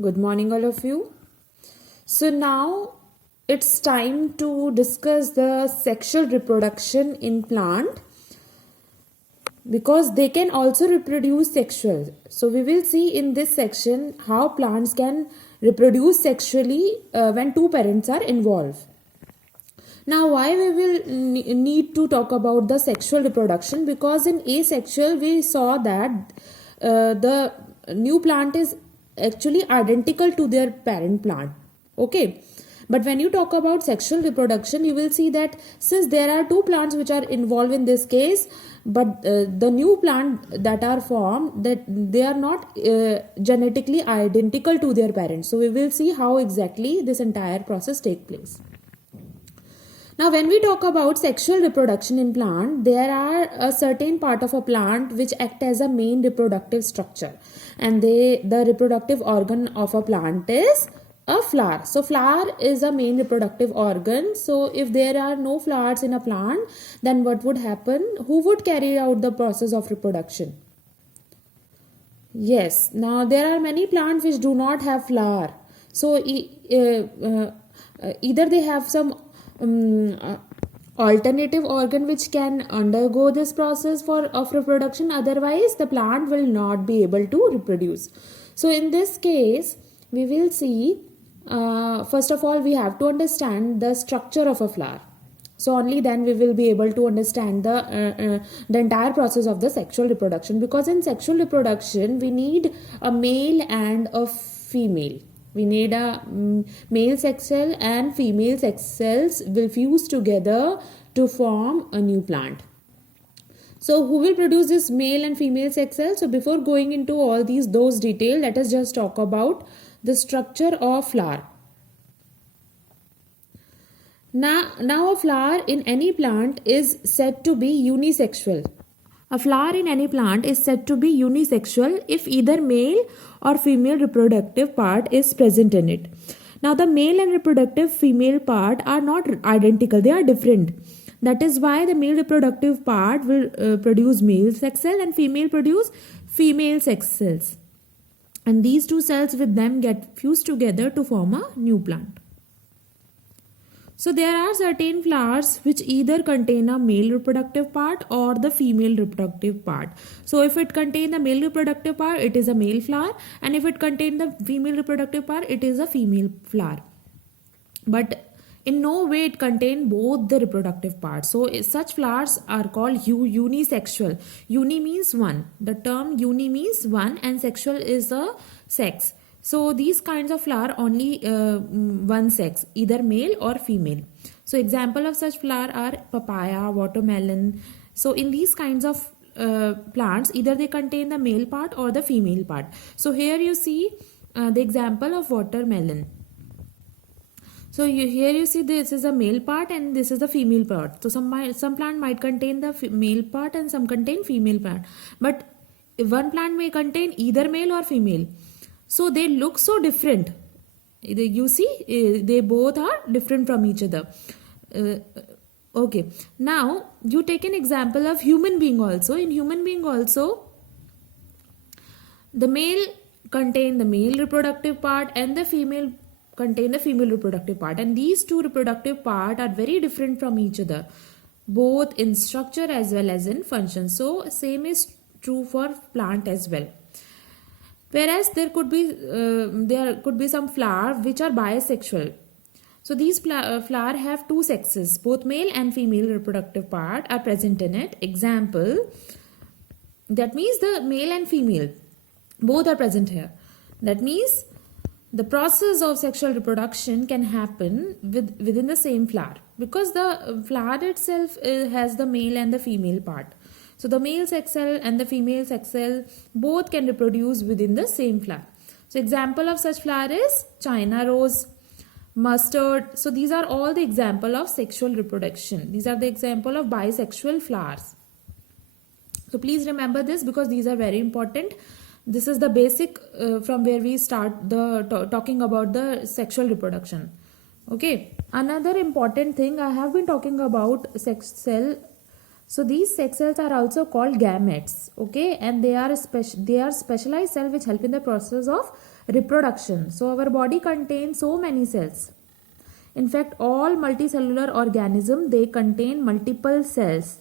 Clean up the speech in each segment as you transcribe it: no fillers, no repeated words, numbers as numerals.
Good morning, all of you. So, now it's time to discuss the sexual reproduction in plant because they can also reproduce sexual. So, we will see in this section how plants can reproduce sexually when two parents are involved. Now, why we will need to talk about the sexual reproduction? Because in asexual, we saw that the new plant is actually identical to their parent plant. Okay. But when you talk about sexual reproduction, you will see that since there are two plants which are involved in this case, but the new plant that are formed, that they are not genetically identical to their parents. So we will see how exactly this entire process take place. Now, when we talk about sexual reproduction in plant, there are a certain part of a plant which act as a main reproductive structure, and the reproductive organ of a plant is a flower. So, flower is a main reproductive organ. So, if there are no flowers in a plant, then what would happen? Who would carry out the process of reproduction? Yes. Now, there are many plants which do not have flower. So, either they have some alternative organ which can undergo this process of reproduction, otherwise the plant will not be able to reproduce. So in this case we will see, first of all we have to understand the structure of a flower. So only then we will be able to understand the entire process of the sexual reproduction, because in sexual reproduction we need a male and a female. We need a male sex cell and female sex cells will fuse together to form a new plant. So who will produce this male and female sex cells? So before going into all those details, let us just talk about the structure of flower. Now a flower in any plant is said to be unisexual. A flower in any plant is said to be unisexual if either male or female reproductive part is present in it. Now, the male and reproductive female part are not identical, they are different. That is why the male reproductive part will produce male sex cell and female produce female sex cells. And these two cells with them get fused together to form a new plant. So there are certain flowers which either contain a male reproductive part or the female reproductive part. So if it contains the male reproductive part, it is a male flower, and if it contains the female reproductive part, it is a female flower. But in no way it contains both the reproductive parts. So such flowers are called unisexual. Uni means one. The term uni means one, and sexual is a sex. So these kinds of flower only one sex, either male or female. So example of such flower are papaya, watermelon. So in these kinds of plants, either they contain the male part or the female part. So here you see the example of watermelon. So here you see this is a male part and this is the female part. So some plant might contain the male part and some contain female part. But one plant may contain either male or female. So they look so different. You see, they both are different from each other. Okay. Now, you take an example of human being also. In human being also, the male contain the male reproductive part and the female contain the female reproductive part. And these two reproductive parts are very different from each other, both in structure as well as in function. So, same is true for plant as well. Whereas there could be some flower which are bisexual. So these flower have two sexes, both male and female reproductive part are present in it. Example, that means the male and female both are present here. That means the process of sexual reproduction can happen within the same flower, because the flower itself has the male and the female part. So the male sex cell and the female sex cell both can reproduce within the same flower. So example of such flower is China rose, mustard. So these are all the example of sexual reproduction. These are the example of bisexual flowers. So please remember this, because these are very important. This is the basic from where we start the talking about the sexual reproduction. Okay. Another important thing, I have been talking about sex cell. So these sex cells are also called gametes, okay, and they are specialized cells which help in the process of reproduction. So our body contains so many cells. In fact, all multicellular organisms, they contain multiple cells.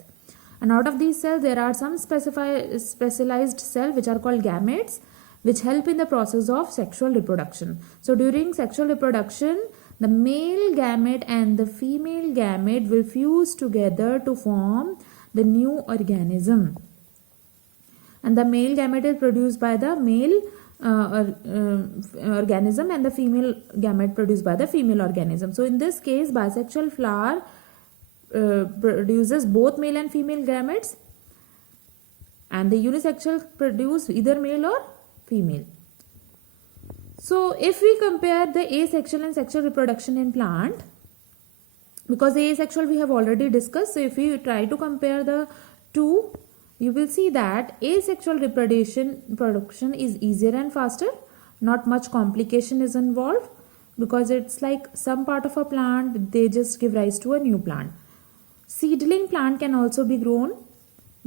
And out of these cells, there are some specialized cells which are called gametes, which help in the process of sexual reproduction. So during sexual reproduction, the male gamete and the female gamete will fuse together to form the new organism. And the male gamete is produced by the male organism, and the female gamete produced by the female organism. So in this case, bisexual flower produces both male and female gametes, and the unisexual produce either male or female. So if we compare the asexual and sexual reproduction in plant, because the asexual we have already discussed, so if we try to compare the two, you will see that asexual reproduction is easier and faster. Not much complication is involved, because it's like some part of a plant, they just give rise to a new plant. Seedling plant can also be grown,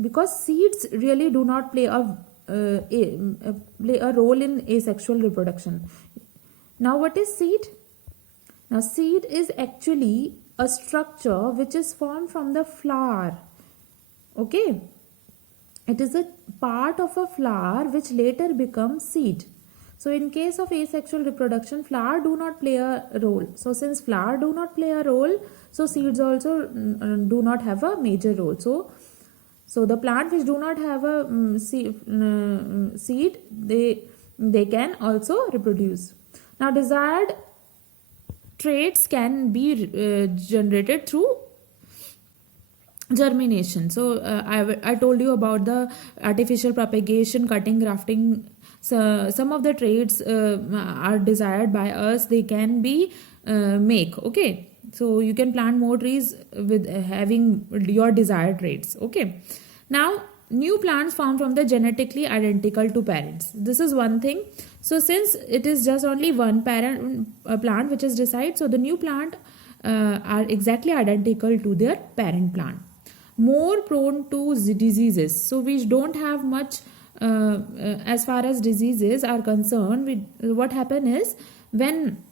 because seeds really do not play a role in asexual reproduction. Now what is seed? Now seed is actually a structure which is formed from the flower. Okay, it is a part of a flower which later becomes seed. So in case of asexual reproduction, flower do not play a role. So since flower do not play a role, so seeds also do not have a major role. So the plant which do not have a seed, they can also reproduce. Now desired traits can be generated through germination. So I told you about the artificial propagation, cutting, grafting. So some of the traits are desired by us, they can be make. Okay, so you can plant more trees with having your desired traits. Okay, now new plants formed from the genetically identical to parents. This is one thing. So since it is just only one parent plant which is desired, so the new plant are exactly identical to their parent plant. More prone to diseases. So we don't have much as far as diseases are concerned. What happen is, when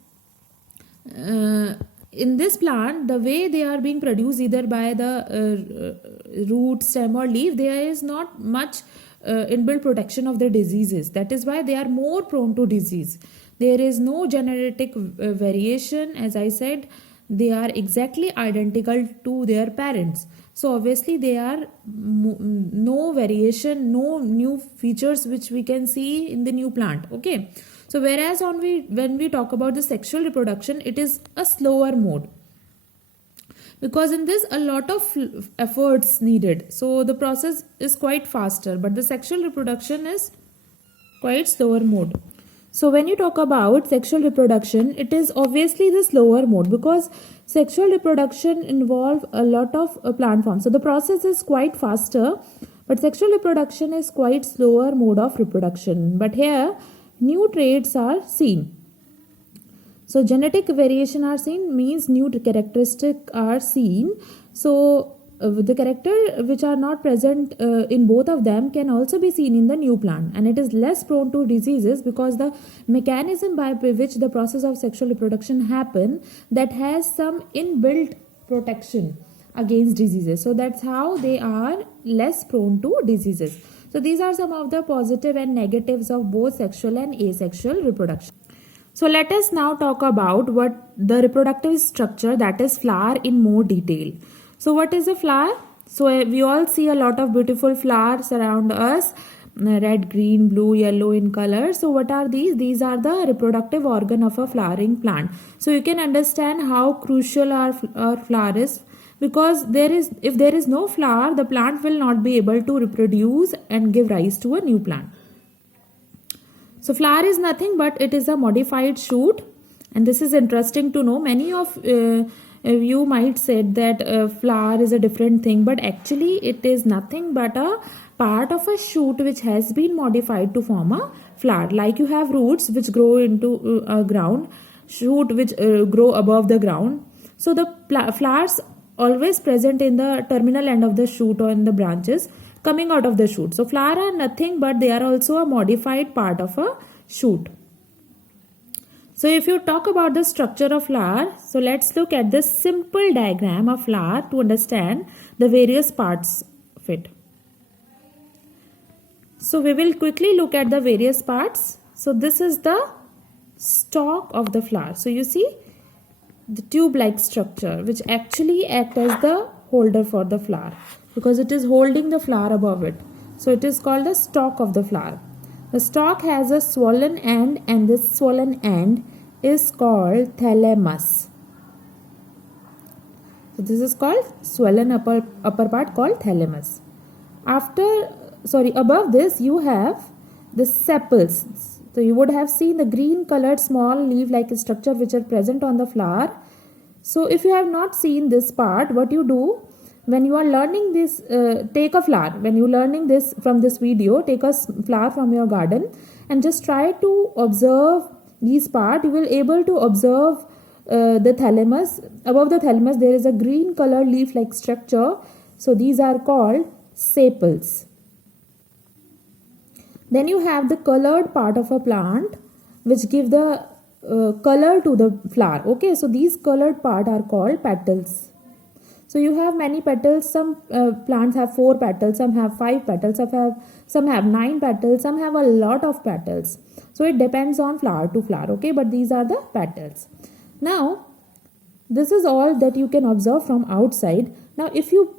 in this plant, the way they are being produced either by the root, stem or leaf, there is not much inbuilt protection of the diseases. That is why they are more prone to disease. There is no genetic variation. As I said, they are exactly identical to their parents. So obviously there are no variation, no new features which we can see in the new plant. Okay. So whereas when we talk about the sexual reproduction, it is a slower mode, because in this a lot of efforts needed. So the process is quite faster, but the sexual reproduction is quite slower mode. So when you talk about sexual reproduction, it is obviously the slower mode, because sexual reproduction involves a lot of plant forms. So the process is quite faster, but sexual reproduction is quite slower mode of reproduction. But here new traits are seen. So genetic variation are seen, means new characteristics are seen. So the character which are not present in both of them can also be seen in the new plant, and it is less prone to diseases, because the mechanism by which the process of sexual reproduction happen, that has some inbuilt protection against diseases. So that's how they are less prone to diseases. So these are some of the positive and negatives of both sexual and asexual reproduction. So let us now talk about what the reproductive structure, that is flower, in more detail. So what is a flower? So we all see a lot of beautiful flowers around us, red, green, blue, yellow in color. So what are these? These are the reproductive organ of a flowering plant. So you can understand how crucial our flower is, because if there is no flower, the plant will not be able to reproduce and give rise to a new plant. So flower is nothing but it is a modified shoot, and this is interesting to know. Many of you might said that flower is a different thing, but actually it is nothing but a part of a shoot which has been modified to form a flower. Like you have roots which grow into a ground, shoot which grow above the ground. So the flowers always present in the terminal end of the shoot or in the branches coming out of the shoot. So flower are nothing but they are also a modified part of a shoot. So if you talk about the structure of flower, so let's look at this simple diagram of flower to understand the various parts of it. So we will quickly look at the various parts. So this is the stalk of the flower. So you see the tube-like structure which actually acts as the holder for the flower because it is holding the flower above it. So it is called the stalk of the flower. The stalk has a swollen end and this swollen end is called thalamus. So this is called swollen upper part called thalamus. Above this you have the sepals. So you would have seen the green colored small leaf like structure which are present on the flower. So if you have not seen this part, what you do when you are learning this, take a flower. When you are learning this from this video, take a flower from your garden and just try to observe these part. You will able to observe the thalamus. Above the thalamus there is a green colored leaf like structure. So these are called sepals. Then you have the colored part of a plant which give the color to the flower. Okay, so these colored part are called petals. So you have many petals. Some plants have 4 petals, some have 5 petals, some have 9 petals, some have a lot of petals. So it depends on flower to flower. Okay, but these are the petals. Now this is all that you can observe from outside. Now if you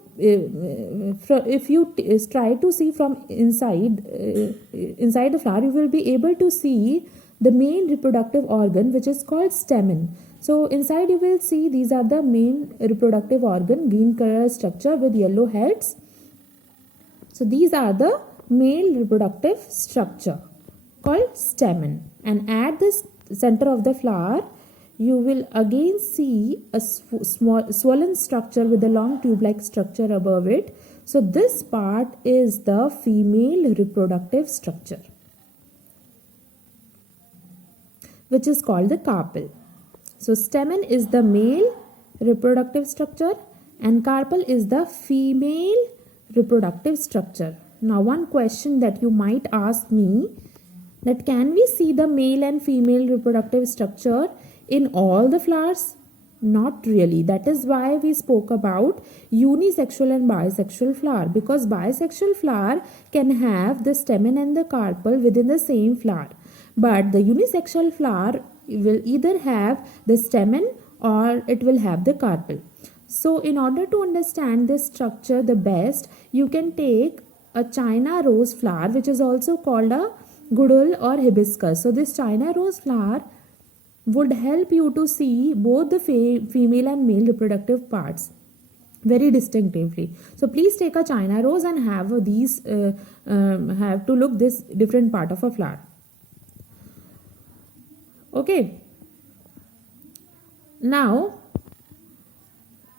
try to see from inside the flower, you will be able to see the main reproductive organ which is called stamen. So inside you will see these are the main reproductive organ, green color structure with yellow heads. So these are the male reproductive structure called stamen, and at the center of the flower you will again see a small swollen structure with a long tube-like structure above it. So this part is the female reproductive structure, which is called the carpel. So stamen is the male reproductive structure and carpel is the female reproductive structure. Now one question that you might ask me, that can we see the male and female reproductive structure in all the flowers? Not really. That is why we spoke about unisexual and bisexual flower, because bisexual flower can have the stamen and the carpel within the same flower, but the unisexual flower will either have the stamen or it will have the carpel. So in order to understand this structure the best, you can take a China rose flower which is also called a gudul or hibiscus. So this China rose flower would help you to see both the female and male reproductive parts very distinctively. So please take a China rose and have to look this different part of a flower. Okay. Now,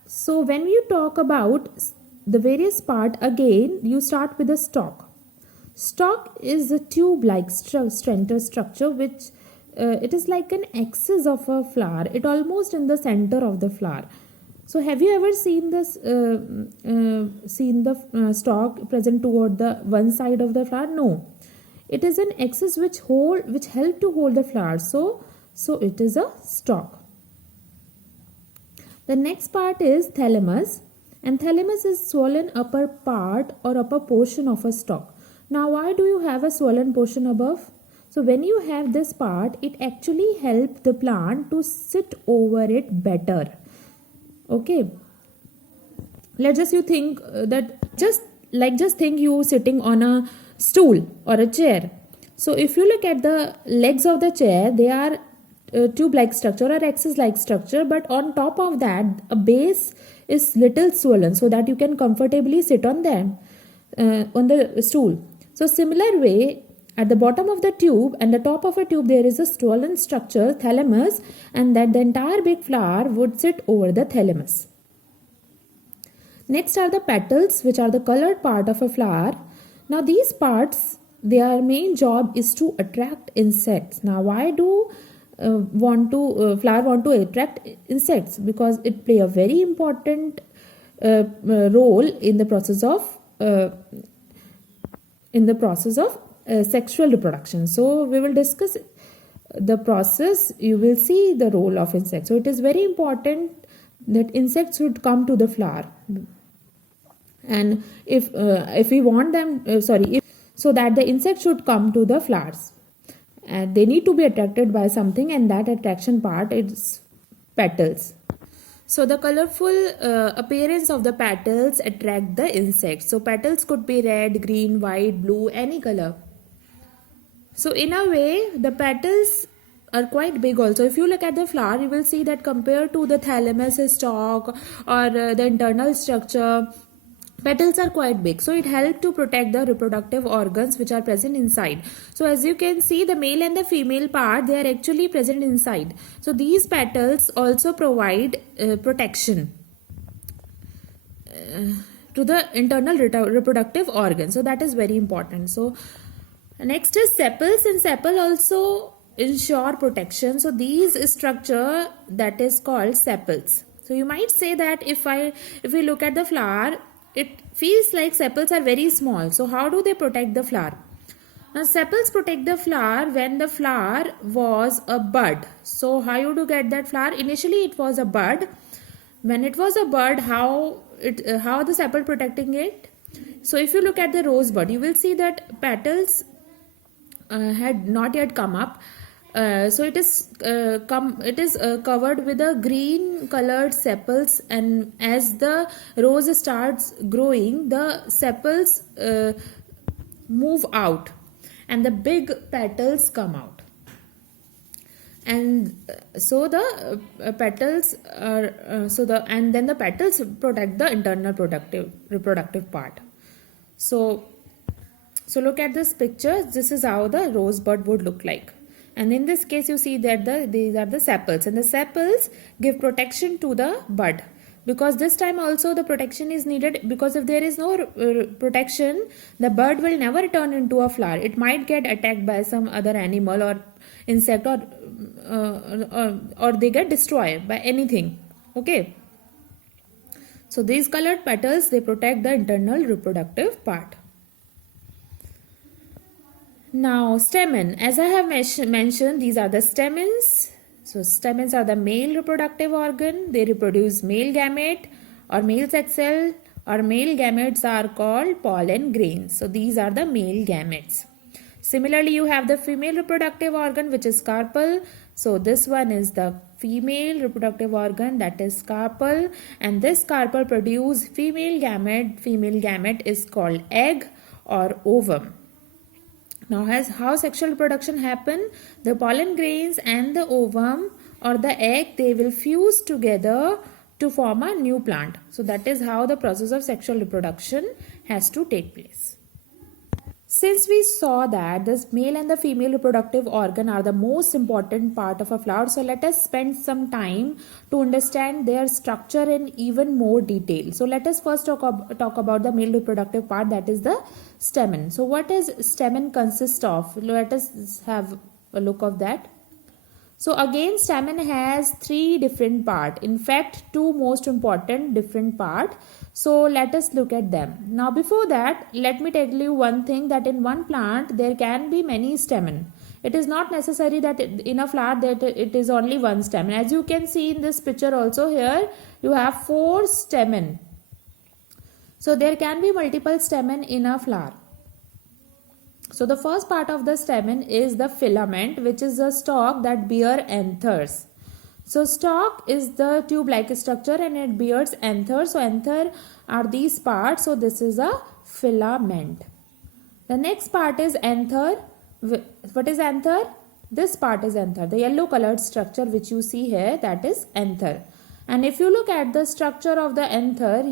so when you talk about the various part, again you start with the stalk. Stalk is a tube-like structure which it is like an axis of a flower. It almost in the center of the flower. So have you ever seen this stalk present toward the one side of the flower? No, it is an axis which help to hold the flower. So it is a stalk. The next part is thalamus, and thalamus is swollen upper part or upper portion of a stalk. Now why do you have a swollen portion above? So when you have this part, it actually helps the plant to sit over it better. Okay, let's just you think just think you sitting on a stool or a chair. So if you look at the legs of the chair, they are tube-like structure or axis-like structure, but on top of that a base is little swollen so that you can comfortably sit on them on the stool. So similar way, at the bottom of the tube and the top of a tube there is a swollen structure, thalamus, and that the entire big flower would sit over the thalamus. Next are the petals, which are the colored part of a flower. Now these parts, their main job is to attract insects. Now why do flower want to attract insects? Because it play a very important role in the process of sexual reproduction. So we will discuss the process, you will see the role of insects. So it is very important that insects should come to the flower, and if we want them so that the insects should come to the flowers, and they need to be attracted by something, and that attraction part is petals. So the colorful appearance of the petals attract the insects. So petals could be red, green, white, blue, any color. So in a way, the petals are quite big also. If you look at the flower, you will see that compared to the thalamus, stalk, or the internal structure, petals are quite big. So it helps to protect the reproductive organs which are present inside. So as you can see, the male and the female part, they are actually present inside. So these petals also provide protection to the internal reproductive organ. So that is very important. So next is sepals, and sepal also ensure protection. So these structure that is called sepals. So you might say that if we look at the flower, it feels like sepals are very small. So how do they protect the flower? Now sepals protect the flower when the flower was a bud. So how you do get that flower? Initially it was a bud. When it was a bud, how the sepal protecting it? So if you look at the rose bud, you will see that petals had not yet come up. So it is covered with a green colored sepals, and as the rose starts growing, the sepals move out and the big petals come out, and so the petals are and then the petals protect the internal reproductive part. So look at this picture. This is how the rosebud would look like. And in this case, you see that these are the sepals. And the sepals give protection to the bud. Because this time also the protection is needed. Because if there is no protection, the bud will never turn into a flower. It might get attacked by some other animal or insect, or they get destroyed by anything. Okay. So these colored petals, they protect the internal reproductive part. Now stamen, as I have mentioned, these are the stamens. So stamens are the male reproductive organ. They reproduce male gamete or male sex cell, or male gametes are called pollen grains. So these are the male gametes. Similarly, you have the female reproductive organ, which is carpel. So this one is the female reproductive organ, that is carpel, and this carpel produce female gamete. Female gamete is called egg or ovum. Now, how sexual reproduction happen? The pollen grains and the ovum or the egg, they will fuse together to form a new plant. So that is how the process of sexual reproduction has to take place. Since we saw that this male and the female reproductive organ are the most important part of a flower, so let us spend some time to understand their structure in even more detail. So let us first talk about the male reproductive part, that is the stamen. So what does stamen consist of? Let us have a look of that. So again, stamen has three different parts. In fact, two most important different parts. So let us look at them. Now before that, let me tell you one thing, that in one plant there can be many stamen. It is not necessary that in a flower that it is only one stamen. As you can see in this picture also, here you have 4 stamen. So there can be multiple stamen in a flower. So the first part of the stamen is the filament, which is the stalk that bear anthers. So stalk is the tube-like structure and it bears anther. So anther are these parts. So this is a filament. The next part is anther. What is anther? This part is anther. The yellow colored structure which you see here, that is anther. And if you look at the structure of the anther,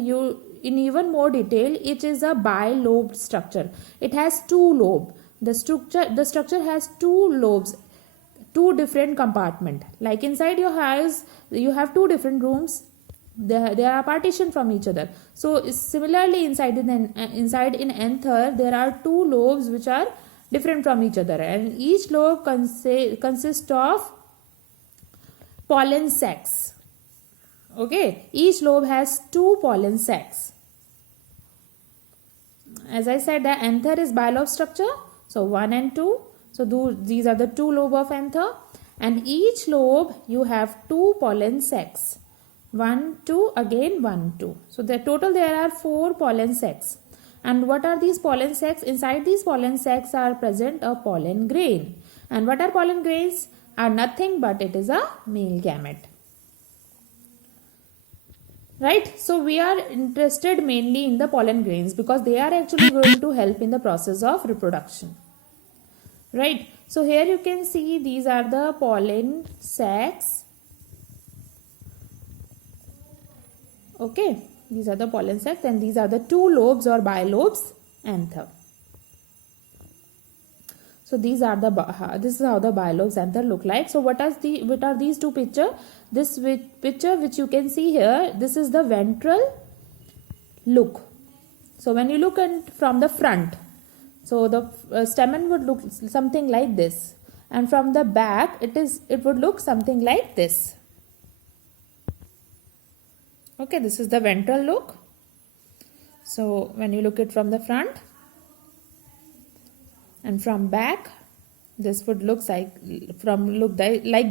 in even more detail, it is a bilobed structure. It has 2 lobes. The structure has 2 lobes, 2 different compartments. Like inside your house, you have 2 different rooms. They are partitioned from each other. So similarly, inside in anther, there are 2 lobes which are different from each other, and each lobe consists of pollen sacs. Okay, each lobe has 2 pollen sacs. As I said, the anther is bilobe structure. So 1 and 2. So these are the two lobes of anther, and each lobe you have two pollen sacs. 1, 2, again 1, 2. So the total there are 4 pollen sacs. And what are these pollen sacs? Inside these pollen sacs are present a pollen grain. And what are pollen grains? Are nothing but it is a male gamete. Right? So we are interested mainly in the pollen grains because they are actually going to help in the process of reproduction. Right? So here you can see these are the pollen sacs. Okay, these are the pollen sacs and these are the two lobes or bilobes anther. So these are the this is how the bilobes anther look like. So what are these two picture? This picture which you can see here, this is the ventral look. So when you look from the front, so the stamen would look something like this, and from the back it would look something like this. Okay, this is the ventral look. So when you look it from the front and from back, this would look like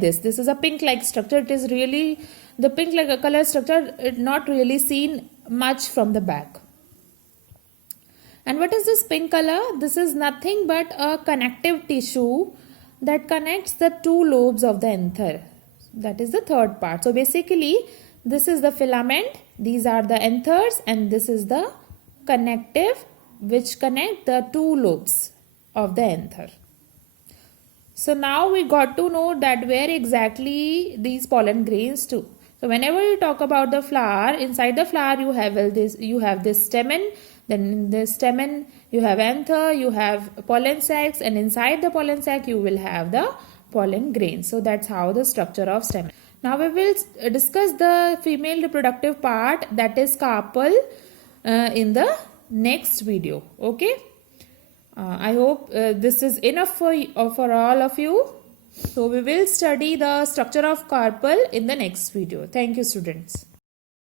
this. This is a pink-like structure. It is really the pink-like color structure. It not really seen much from the back. And what is this pink color? This is nothing but a connective tissue that connects the two lobes of the anther. That is the third part. So basically, this is the filament, these are the anthers, and this is the connective which connect the two lobes of the anther. So now we got to know that where exactly these pollen grains to. So whenever you talk about the flower, inside the flower you have this stamen, then in the stamen you have anther, you have pollen sacs, and inside the pollen sac you will have the pollen grains. So that's how the structure of stamen. Now we will discuss the female reproductive part, that is carpel, in the next video. Okay. I hope this is enough for all of you. So we will study the structure of carpel in the next video. Thank you, students.